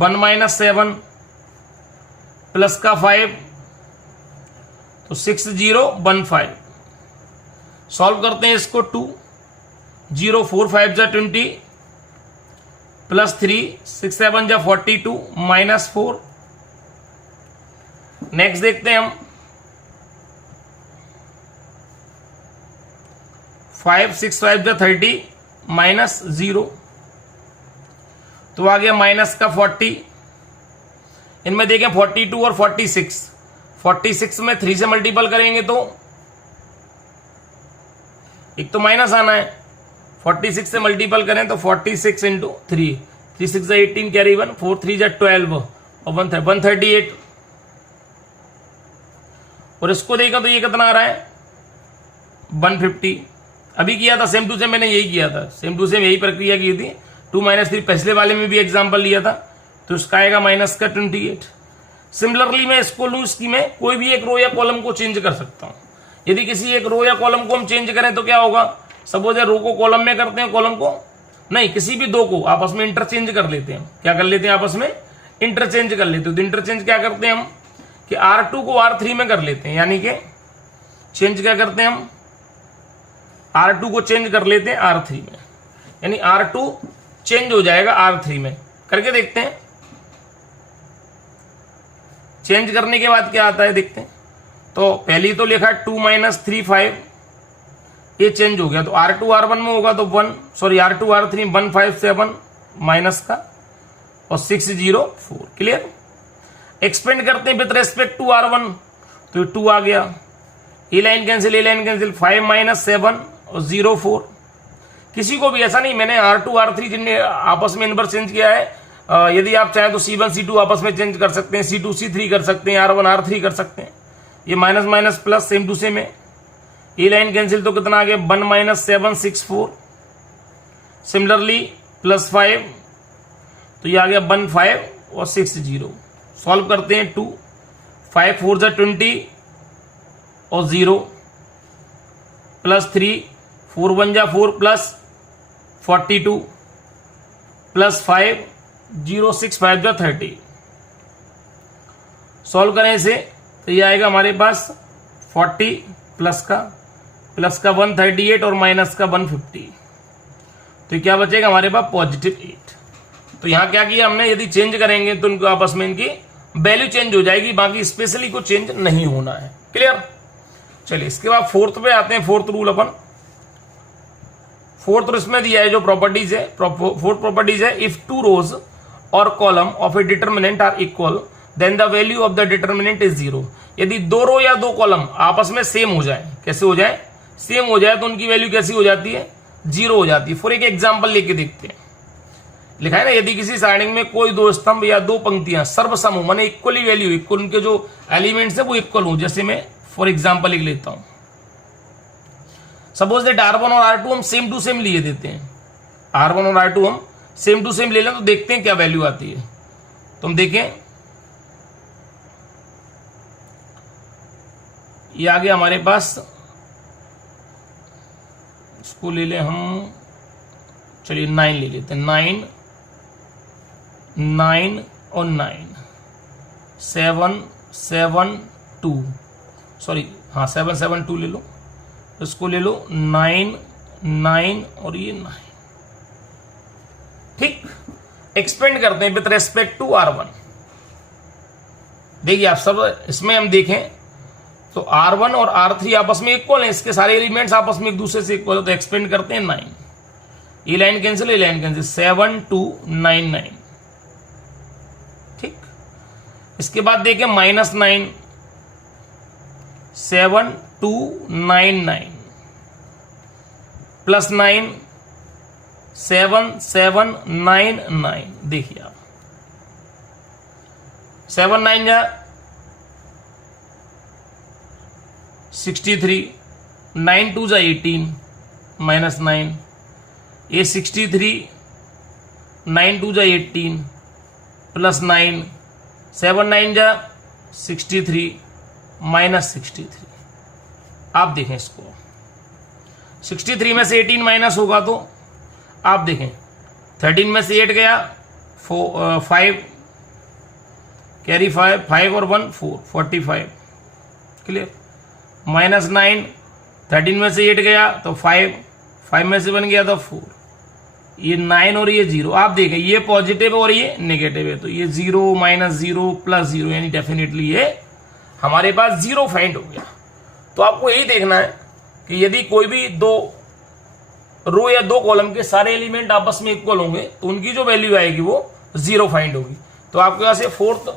1 माइनस 7 प्लस का 5 तो 6 0 1 5। सॉल्व करते हैं इसको, 2 0 4 5 जा 20 प्लस 3 6 7 जा 42 माइनस 4। नेक्स्ट देखते हैं हम, 5 6 5 जा 30 माइनस 0 तो आ गया माइनस का 40। इनमें देखें 42 और 46, 46 में 3 से मल्टीपल करेंगे तो एक तो माइनस आना है, 46 से मल्टीपल करें तो 46 इंटू 3 3 6 जा 18 कैरी 1 4 3 जा 12 और 138। और इसको देखा तो ये कितना आ रहा है 150। अभी किया था सेम टू सेम, मैंने यही किया था, सेम टू सेम यही प्रक्रिया की थी। 2 माइनस 3 पिछले वाले में भी एग्जांपल लिया था तो इसका आएगा माइनस का 28। सिमिलरली मैं इसको लूं, इसकी में कोई भी एक रो या कॉलम को चेंज कर सकता हूं। यदि किसी एक रो या कॉलम को हम चेंज करें तो क्या होगा, सपोज रो को कॉलम में करते हैं, कॉलम को नहीं, किसी भी दो को आपस में इंटरचेंज कर लेते हैं। क्या कर लेते हैं, आपस में इंटरचेंज कर लेते हैं। तो इंटरचेंज क्या करते हैं हम कि R2 को R3 में कर लेते हैं, यानी कि चेंज क्या करते हैं हम, R2 को चेंज कर लेते हैं R3 में, यानी R2 चेंज हो जाएगा R3 में। करके देखते हैं, चेंज करने के बाद क्या आता है देखते हैं। तो पहली तो लिखा 2 माइनस 3 5, ये चेंज हो गया तो R2 R1 में होगा तो R2 R3 1 5 7 माइनस का और 6 0 4। क्लियर? एक्सपेंड करते हैं विथ रेस्पेक्ट टू R1 तो 2 आ गया, ये लाइन कैंसिल, ये लाइन कैंसिल, 5 माइनस 7 और 0 4। किसी को भी ऐसा नहीं मैंने R2 R3 जिनने आपस में इनवर्स चेंज किया है, यदि आप चाहें तो C1 C2 आपस में चेंज कर सकते हैं, C2 C3 कर सकते हैं, R1 R3 कर सकते हैं। ये minus minus plus same to same है, ये लाइन कैंसिल तो कितना आ गया 1 माइनस 7 6 4। सिमिलरली प्लस 5 तो ये आ गया 1 5 और 6 0। सॉल्व करते हैं 2 5 4 जा 20 और 0 प्लस 3 4 1 जा 4 प्लस 42 प्लस 5 0 6 5 जा 30। सॉल्व करें इसे तो ये आएगा हमारे पास 40 प्लस का 138 और माइनस का 150। तो क्या बचेगा हमारे पास पॉजिटिव 8। तो यहां क्या किया हमने, यदि चेंज करेंगे तो इनको आपस में इनकी वैल्यू चेंज हो जाएगी, बाकी स्पेशली को चेंज नहीं होना है। क्लियर। चलिए इसके बाद फोर्थ पे आते हैं। फोर्थ रूल अपन फोर्थ इसमें दिया है जो प्रॉपर्टीज है, फोर्थ प्रॉपर्टीज है इफ 2 रोज और column of a determinant are equal then the value of the determinant is 0। यदि 2 रो या 2 कॉलम आपस में सेम हो जाए, कैसे हो जाए, सेम हो जाए तो उनकी वैल्यू कैसी हो जाती है, 0 हो जाती है। फॉर एक एग्जांपल लेके देखते हैं, लिखा है ना यदि किसी सारणी में कोई 2 स्तंभ या 2 पंक्तियां सर्वसम हो, माने इक्वली वैल्यू, इक्वल उनके जो एलिमेंट्स है वो इक्वल हो। जैसे मैं फॉर एग्जांपल लिख लेता हूं, सपोज दैट R1 और R2 हम सेम टू सेम लिए देते हैं, R1 और R2 हम सेम टू सेम ले लें तो देखते हैं क्या वैल्यू आती है। तो हम देखें ये आ गया हमारे पास, इसको ले लें हम, चलिए 9 ले लेते हैं, 9 9 और 9 7 7 2 सॉरी हाँ 7 7 2 ले लो, इसको ले लो 9 9 और ये 9। ठीक, एक्सपेंड करते हैं विथ रेस्पेक्ट टू R1। देखिए आप सब इसमें हम देखें तो R1 और R3 आपस में इक्वल है, इसके सारे एलिमेंट्स आपस में एक दूसरे से इक्वल है, तो एक्सपेंड करते हैं 9। ये लाइन कैंसिल, ये लाइन कैंसिल, 7 2 9 9। ठीक, इसके बाद देखें -9 7 2 9 9 प्लस 9 7 7 9 9। देखिए आप 7 9 जा 63, 9 2 जा 18 -9, ये 63 9 2 जा 18 प्लस 9 7 9 जा 63 -63। आप देखें इसको 63 में से 18 माइनस होगा तो आप देखें 13 में से 8 गया 5 कैरी 5 और 1 4 45। क्लियर। -9 13 में से 8 गया तो 5 में से 1 गया तो 4, ये 9 और ये 0। आप देखें ये पॉजिटिव और ये नेगेटिव है, तो ये 0 -0 +0 यानी डेफिनेटली ये हमारे पास 0 फाइंड हो गया। तो आपको यही देखना है कि यदि कोई भी 2 रो या 2 कॉलम के सारे एलिमेंट आपस में इक्वल होंगे तो उनकी जो वैल्यू आएगी वो 0 फाइंड होगी। तो आपके पास ये फोर्थ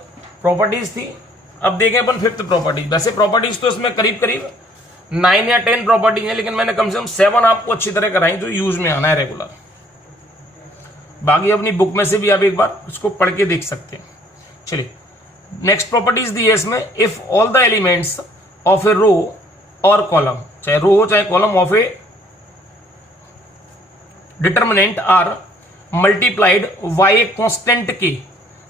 प्रॉपर्टीज थी। अब देखें अपन फिफ्थ प्रॉपर्टीज। वैसे प्रॉपर्टीज तो इसमें करीब करीब 9 या 10 प्रॉपर्टीज है, लेकिन मैंने कम से कम 7 आपको अच्छी तरह कराई जो यूज में आना है रेगुलर। बाकी अपनी बुक में से भी आप एक बार उसको पढ़ के देख सकते हैं। चलिए नेक्स्ट प्रॉपर्टीज दी है इसमें, if all the elements of a row और कॉलम, चाहे रो हो चाहे column, of a determinant are multiplied by a constant K,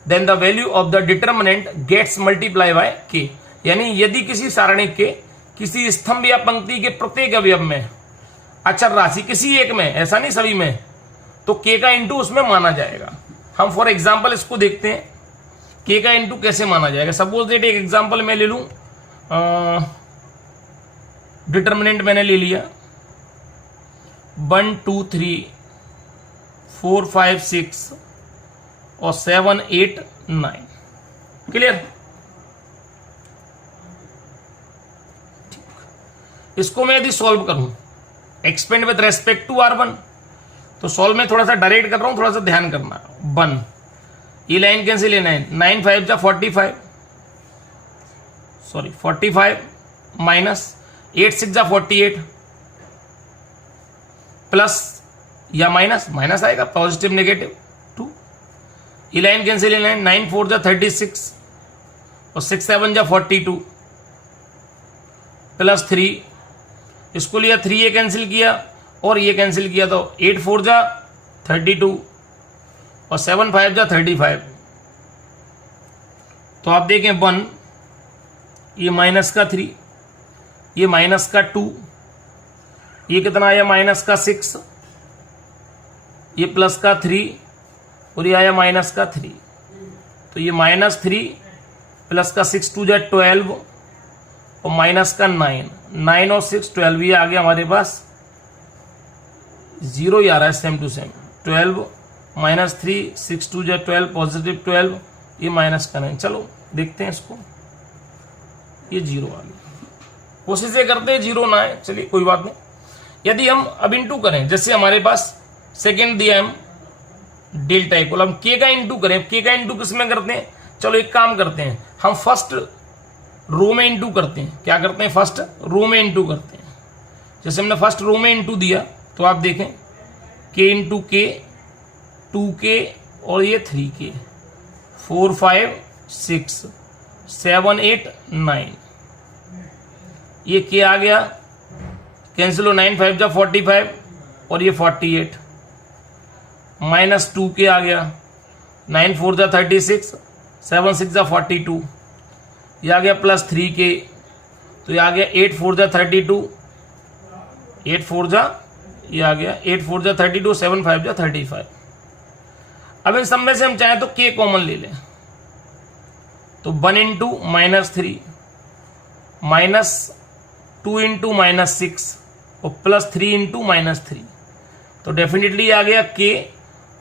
then the value of the determinant gets multiply by K. यानी यदि किसी सारणी के किसी स्तंभ या पंक्ति के प्रत्येक अवयव में अचर राशि किसी एक में, ऐसा नहीं सभी में, तो के का इंटू उसमें माना जाएगा। हम फॉर एग्जांपल इसको देखते हैं के का इंटू कैसे माना जाएगा। सपोज दैट एक एग्जांपल मैं ले लूं, डिटर्मिनेंट मैंने ले लिया 1 2 3 4 5 6 और 7 8 9। क्लियर। इसको मैं यदि सॉल्व करूं expand with respect to R1, तो सॉल्व में थोड़ा सा डायरेक्ट कर रहा हूं, थोड़ा सा ध्यान करना। 1 ये लाइन कैंसिल लेना है, 9 5 जा 45 सॉरी 45 माइनस 8 6 जा 48 प्लस या माइनस, माइनस आएगा, पॉजिटिव नेगेटिव 2, ये लाइन कैंसिल, लाइन 9 4 जा 36 और 6 7 जा 42 प्लस 3, इसको लिया 3 ये कैंसिल किया और ये कैंसिल किया तो 8 4 जा 32 और 7 5 जा 35। तो आप देखें 1, ये माइनस का 3, ये माइनस का 2, ये कितना आया माइनस का 6, ये प्लस का 3 और ये आया माइनस का 3। तो ये -3 प्लस का 6 2 जा 12 और माइनस का 9, 9 और 6 12, ये आ गया हमारे पास 0 ही आ रहा है सेम टू सेम। 12 -3 6 2 जा 12 पॉजिटिव 12, ये माइनस का 9। चलो देखते हैं इसको, ये 0 आ गया। कोशिश ये करते हैं 0 ना आए, चलिए कोई बात नहीं। यदि हम अब इंटू करें, जैसे हमारे पास सेकेंड दिया हम डेल्टा इक्वल, हम के का इंटू करें, के का इंटू किस में करते हैं, चलो एक काम करते हैं, हम फर्स्ट रो में इंटू करते हैं। क्या करते हैं, फर्स्ट रो में इंटू करते हैं। जैसे हमने फर्स्ट रो में इंटू दिया तो आप देखें के इंटू के, 2k और ये 3k, 4 5 6 7 8 9, ये के आ गया, कैंसिल हो, 9 5 जा 45 और ये 48, माइनस 2k आ गया, 9 4 जा 36 7 6 जा 42, ये आ गया प्लस 3k, तो ये आ गया 8 4 जा 32, 8 4 जा, ये आ गया 8 4 जा 32, 7 5 जा 35। अब इन सब में से हम चाहें तो k कॉमन ले लें, तो 1 इंटू -3 -2 इंटू -6 और प्लस 3 इंटू -3, तो डेफिनेटली आ गया k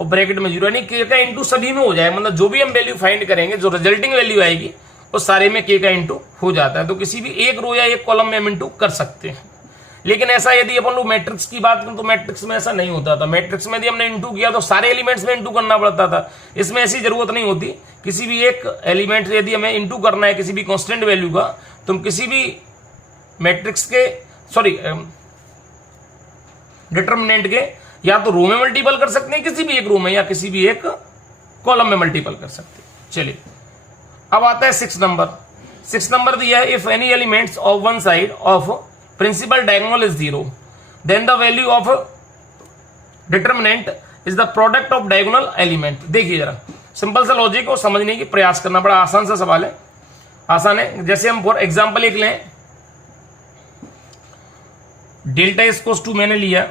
और ब्रैकेट में 0, यानी k का इंटू सभी में हो जाए, मतलब जो भी हम वैल्यू फाइंड करेंगे, जो रिजल्टिंग वैल्यू आएगी वो सारे में k का इंटू हो जाता है। तो किसी भी एक रो या एक कॉलम में हम इंटू कर सकते हैं। लेकिन ऐसा यदि अपन लोग मैट्रिक्स की बात करें तो मैट्रिक्स में ऐसा नहीं होता था। मैट्रिक्स में यदि हमने इंटू किया तो सारे एलिमेंट्स में इंटू करना पड़ता था। इसमें ऐसी जरूरत नहीं होती, किसी भी एक एलिमेंट यदि हमें इंटू करना है किसी भी कांस्टेंट वैल्यू का, तो हम किसी भी मैट्रिक्स के डिटरमिनेंट के या तो रो में मल्टीपल कर सकते हैं किसी भी एक रो में, या किसी भी एक कॉलम में मल्टीपल कर सकते हैं। चलिए अब आता है 6 नंबर। 6 नंबर दिया है, if any elements of one side of principal diagonal is 0 then the value of determinant is the product of diagonal element. देखिए जरा सिंपल सा लॉजिक को समझने की प्रयास करना, बड़ा आसान सा सवाल है, आसान है। जैसे हम फॉर एग्जांपल एक लें, डेल्टा इक्वल्स टू मैंने लिया,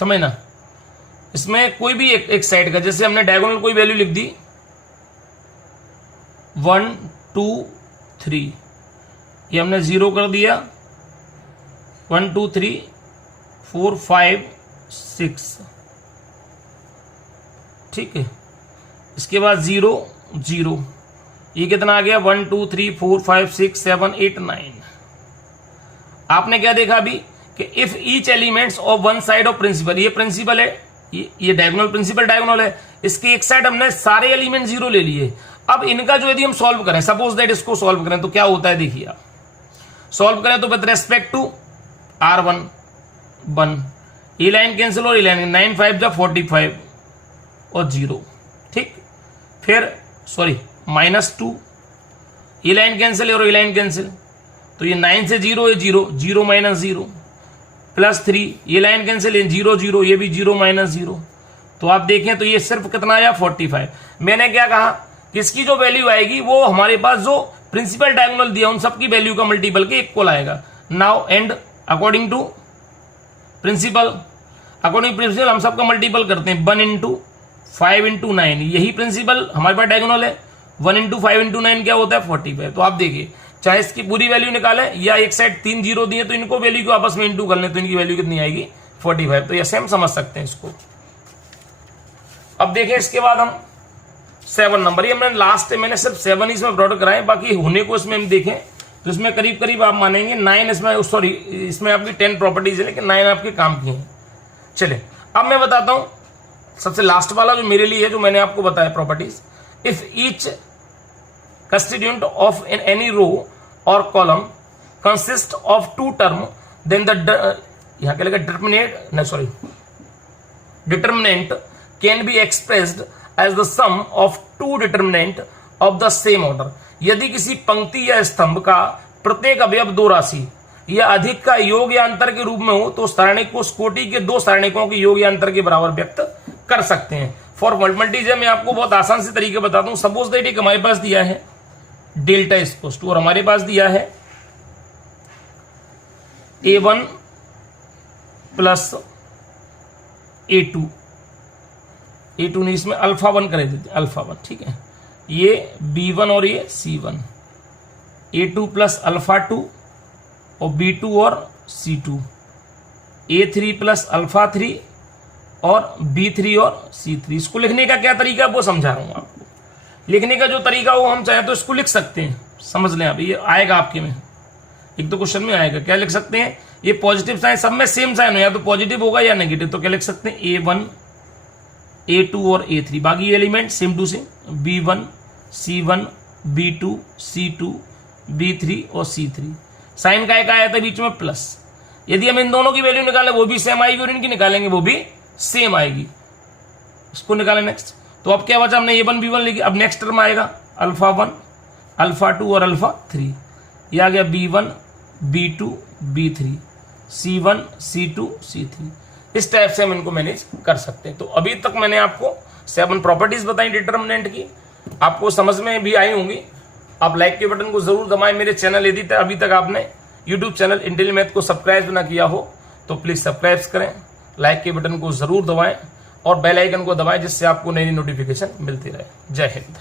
समझना, इसमें कोई भी एक साइड का, जैसे हमने डायगोनल कोई वैल्यू लिख दी 1 2 3, ये हमने 0 कर दिया, 1 2 3 4 5 6, ठीक है। इसके बाद 0 0, ये कितना आ गया 1 2 3 4 5 6 7 8 9। आपने क्या देखा अभी कि if each elements of one side of principal, ये प्रिंसिपल है, ये डायगोनल, प्रिंसिपल डायगोनल है, इसकी एक साइड हमने सारे एलिमेंट 0 ले लिए। अब इनका जो यदि हम सॉल्व करें, सपोज दैट इसको सॉल्व करें तो क्या होता है, देखिए आप सॉल्व करें तो विद रेस्पेक्ट टू R1 1, ये लाइन कैंसिल और ये लाइन, 9 5 जा 45 और 0, ठीक। फिर -2, ये लाइन कैंसिल और ये लाइन कैंसिल, तो ये 9 से 0 है 0 0 -0, प्लस 3, ये लाइन कैंसिल, 0 0, ये भी 0 -0। तो आप देखें तो ये सिर्फ कितना आया 45। मैंने क्या कहा कि इसकी जो वैल्यू आएगी वो हमारे पास जो प्रिंसिपल डायगोनल दिया उन सबकी वैल्यू का मल्टीपल के इक्वल आएगा। Now and according to principal, हम सबका मल्टीपल करते हैं, 1 इंटू 5 इंटू 9, यही प्रिंसिपल हमारे पास डायगोनल है, 1 इंटू 5 इंटू 9 क्या होता है 45। तो आप देखिए चाहे इसकी पूरी वैल्यू निकालें या एक साइड 3 0 दिए तो इनको वैल्यू को आपस में इंटू कर लें तो इनकी वैल्यू कितनी आएगी 45। तो ऐसे हम समझ सकते हैं इसको। अब देखें इसके बाद हम 7 नंबर, ये मैंने लास्ट मैंने सिर्फ 7 इसमें प्रोडक्ट कराए, बाकी होने को इसमें हम देखें तो इसमें करीब करीब आप मानेंगे 9, इसमें आपकी 10 प्रॉपर्टीज है लेकिन 9 आपके काम की हैं। चलिए अब मैं बताता हूं सबसे लास्ट वाला जो मेरे लिए है, जो मैंने आपको बताया properties. If each constituent of any row or column consist of 2 term then the यहां क्या लगा, determinant can be expressed as the sum of two determinant of the same order. यदि किसी पंक्ति या स्तंभ का प्रत्येक अवयव दो राशि या अधिक का योग या अंतर के रूप में हो तो सारणिक को उस कोटि के दो सारणिकों के योग या अंतर के बराबर व्यक्त कर सकते हैं। फॉर मल्टीप्लिकेशन मैं आपको बहुत आसान से तरीके बताता हूं। सपोज दैट एक हमारे पास दिया है डेल्टा इक्वल्स टू, और हमारे पास दिया है A1 प्लस A2 नहीं, इसमें अल्फा 1 कर देते, अल्फा 1, ठीक है। ये B1 और ये C1, A2 प्लस अल्फा 2 और B2 और C2, A3 प्लस अल्फा 3 और B3 और C3। इसको लिखने का क्या तरीका है वो समझा रहा हूं आपको। लिखने का जो तरीका हो हम चाहे तो इसको लिख सकते हैं, समझ लें आप, ये आएगा आपके में, एक तो क्वेश्चन में आएगा। क्या लिख सकते हैं, ये पॉजिटिव साइन सब में सेम साइन हो, या तो पॉजिटिव होगा या नेगेटिव, तो क्या लिख सकते हैं A1 A2 और A3, बाकी element same to same B1 C1 B2 C2 B3 और C3। साइन का एक आया था बीच में प्लस, यदि हम इन दोनों की वैल्यू निकालें वो भी सेम आएगी और इनकी निकालेंगे वो भी सेम आएगी। इसको निकालें नेक्स्ट, तो अब क्या बचा, हमने A1 B1 लिखी। अब नेक्स्ट टर्म आएगा अल्फा 1 अल्फा 2 और अल्फा 3, ये आ गया B1 B2 B3 C1 C2 C3। इस टाइप से हम इनको मैनेज कर सकते हैं। तो अभी तक मैंने आपको 7 प्रॉपर्टीज बताई डिटर्मिनेंट की, आपको समझ में भी आई होंगी। आप लाइक के बटन को जरूर दबाएं। मेरे चैनल यदि अभी तक आपने यूट्यूब चैनल इंटेल मैथ को सब्सक्राइब ना किया हो तो प्लीज सब्सक्राइब करें, लाइक के बटन को जरूर दबाएं और बेल आइकन को दबाएं, जिससे आपको नई नोटिफिकेशन मिलती रहे। जय हिंद।